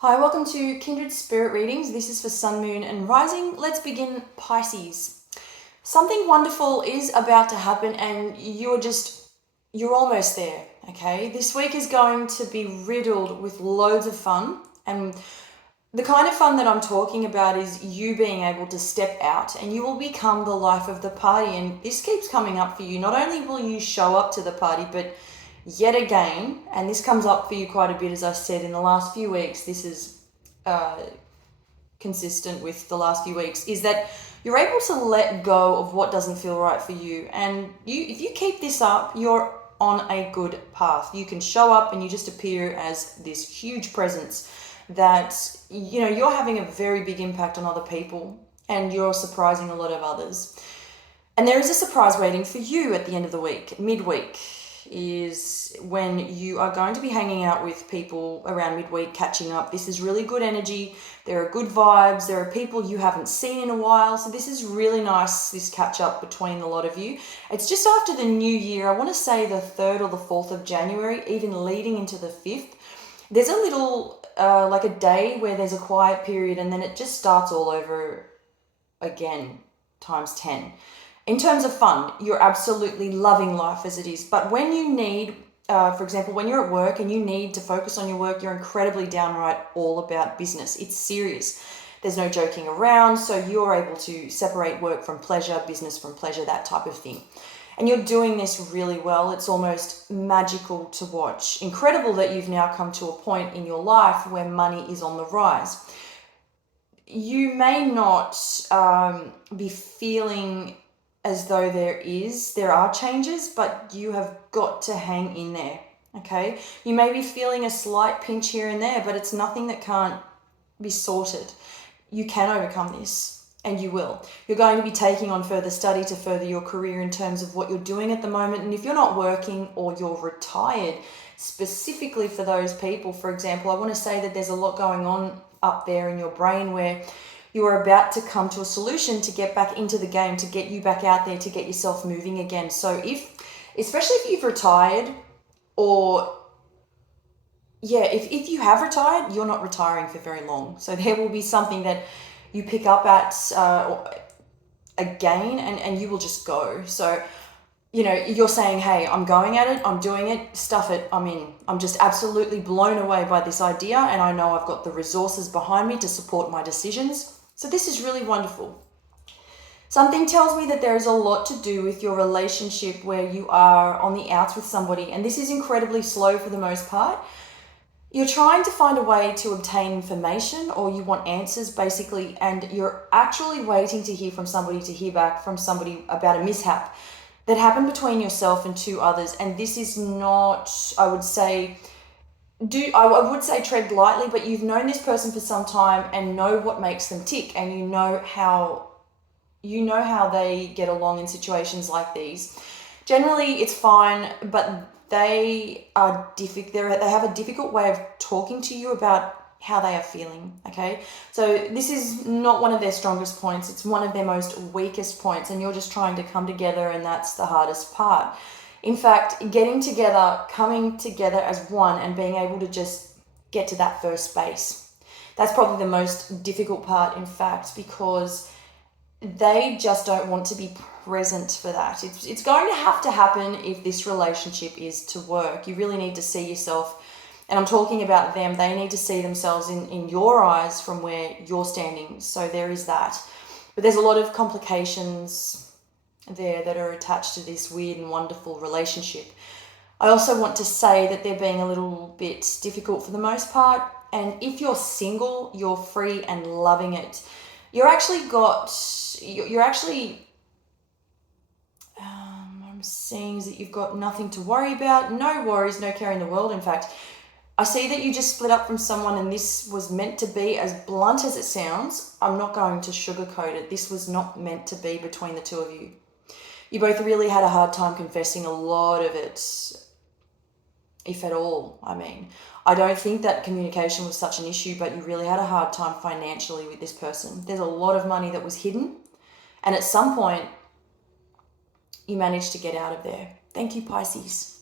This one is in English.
Hi, welcome to Kindred Spirit Readings. This is for Sun, Moon and Rising. Let's begin Pisces. Something wonderful is about to happen and you're almost there, okay? This week is going to be riddled with loads of fun, and the kind of fun that I'm talking about is you being able to step out and you will become the life of the party. And this keeps coming up for you. Not only will you show up to the party, but yet again, and this comes up for you quite a bit, as I said, in the last few weeks, this is consistent with the last few weeks, is that you're able to let go of what doesn't feel right for you. And if you keep this up, you're on a good path. You can show up and you just appear as this huge presence that, you're having a very big impact on other people and you're surprising a lot of others. And there is a surprise waiting for you at the end of the week. Midweek is when you are going to be hanging out with people around midweek, catching up. This is really good energy. There are good vibes. There are people you haven't seen in a while. So this is really nice, this catch up between a lot of you. It's just after the new year. I want to say the 3rd or the 4th of January, even leading into the 5th. There's a little, like a day where there's a quiet period and then it just starts all over again, times 10. In terms of fun, you're absolutely loving life as it is. But when you need, for example, when you're at work and you need to focus on your work, you're incredibly downright all about business. It's serious. There's no joking around. So you're able to separate work from pleasure, business from pleasure, that type of thing. And you're doing this really well. It's almost magical to watch. Incredible that you've now come to a point in your life where money is on the rise. You may not be feeling as though there are changes, but you have got to hang in there, okay? You may be feeling a slight pinch here and there, but it's nothing that can't be sorted. You can overcome this, and you will. You're going to be taking on further study to further your career in terms of what you're doing at the moment, and if you're not working or you're retired, specifically for those people, for example, I want to say that there's a lot going on up there in your brain where you are about to come to a solution to get back into the game, to get you back out there, to get yourself moving again. So especially if you've retired, or if you have retired, you're not retiring for very long. So there will be something that you pick up at again and you will just go. So, you're saying, hey, I'm going at it, I'm doing it, stuff it, I'm in. I'm just absolutely blown away by this idea and I know I've got the resources behind me to support my decisions. So this is really wonderful. Something tells me that there is a lot to do with your relationship where you are on the outs with somebody, and this is incredibly slow for the most part. You're trying to find a way to obtain information, or you want answers basically, and you're actually waiting to hear from somebody, to hear back from somebody about a mishap that happened between yourself and two others. And this is not, I would say tread lightly, but you've known this person for some time and know what makes them tick, and you know how they get along in situations like these. Generally, it's fine, but they are they have a difficult way of talking to you about how they are feeling, okay? So this is not one of their strongest points. It's one of their most weakest points, and you're just trying to come together, and that's the hardest part. In fact, getting together, coming together as one and being able to just get to that first base. That's probably the most difficult part, in fact, because they just don't want to be present for that. It's going to have to happen if this relationship is to work. You really need to see yourself, and I'm talking about them, they need to see themselves in your eyes from where you're standing. So there is that. But there's a lot of complications there that are attached to this weird and wonderful relationship. I also want to say that they're being a little bit difficult for the most part. And if you're single, you're free and loving it. I'm seeing that you've got nothing to worry about, no worries, no care in the world. In fact, I see that you just split up from someone, and this was meant to be, as blunt as it sounds. I'm not going to sugarcoat it. This was not meant to be between the two of you. You both really had a hard time confessing a lot of it, if at all. I don't think that communication was such an issue, but you really had a hard time financially with this person. There's a lot of money that was hidden, and at some point, you managed to get out of there. Thank you, Pisces.